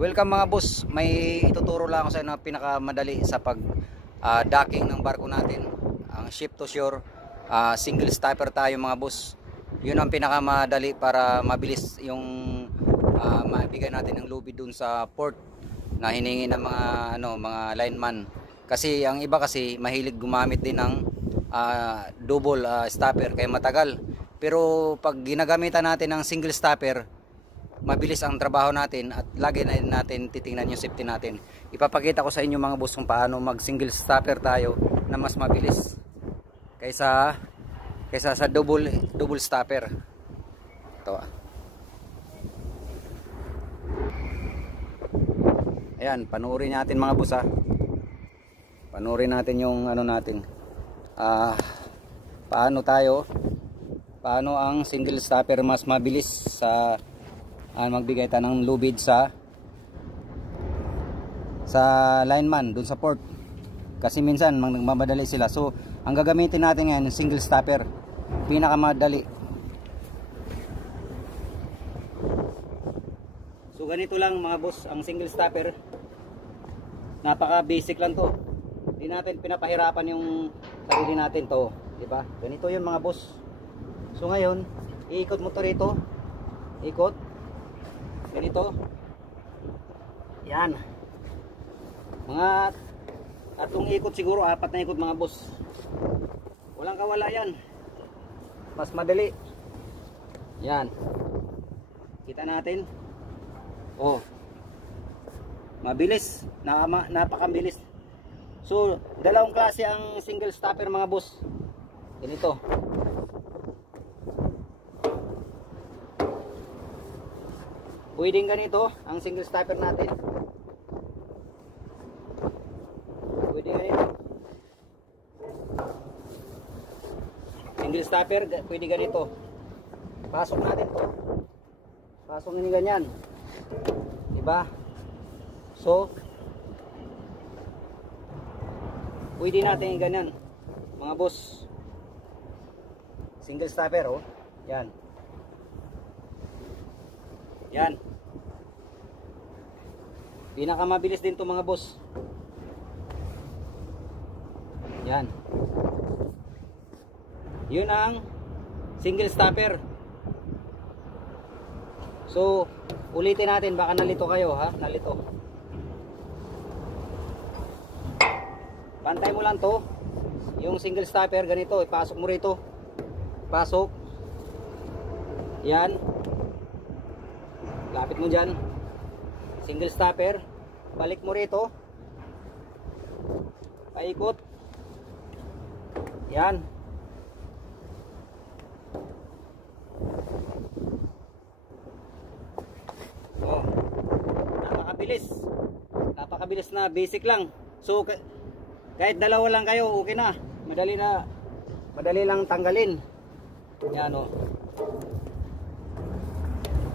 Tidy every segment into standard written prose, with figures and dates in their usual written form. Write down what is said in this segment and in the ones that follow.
Welcome mga boss, may ituturo lang ako sa inyo na pinakamadali sa pag docking ng barko natin. Ang ship to shore, single stopper tayo mga boss. Yun ang pinakamadali para mabilis yung maibigay natin ng lubid dun sa port na hiningi ng mga lineman. Kasi ang iba kasi mahilig gumamit din ng double stopper kaya matagal. Pero pag ginagamitan natin ng single stopper, mabilis ang trabaho natin at lagi na natin titingnan yung safety natin. Ipapakita ko sa inyo mga boss kung paano mag single stopper tayo na mas mabilis kaysa sa double stopper. Ito. Ayan, panoorin natin mga boss . Panoorin natin yung natin. Paano ang single stopper mas mabilis sa magbigay tayo ng lubid sa lineman dun sa port, kasi minsan nagmamadali sila. So ang gagamitin natin ngayon single stopper, pinakamadali. So ganito lang mga boss ang single stopper, napaka basic lang to, hindi natin pinapahirapan yung sarili natin to, diba? Ganito yun mga boss. So ngayon iikot mo to rito, ikot ganito. Yan. Mga 3 ikot siguro, 4 na ikot mga boss. Walang kawala yan. Mas madali. Yan. Kita natin. Oh. Mabilis. Napakabilis. So, dalawang klase ang single stopper mga boss. Ganito. Pwedeng ganito ang single stopper natin. Pwedeng ganito. Single stopper, pwede ganito. Pasok natin to. Pasok nyo ganyan. Diba? So, pwede natin ganyan. Mga boss. Single stopper, oh. Yan. Yan. Pinakamabilis din to mga boss. Yan. Yun ang single stopper. So, ulitin natin, baka nalito kayo ha, nalito. Pantay mo lang to. Yung single stopper ganito, ipasok mo rito. Pasok. Yan. Lapit mo dyan. Single stopper. Balik mo rito. Paikot. Yan. Oh. Napakabilis. Napakabilis na, basic lang. So kahit dalawa lang kayo, okay na. Madali lang tanggalin. Yan oh.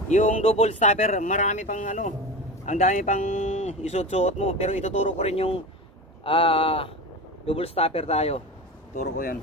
Yung double stopper, marami pang ang dami pang isuot-suot mo, pero ituturo ko rin yung double stopper tayo. Turo ko yan.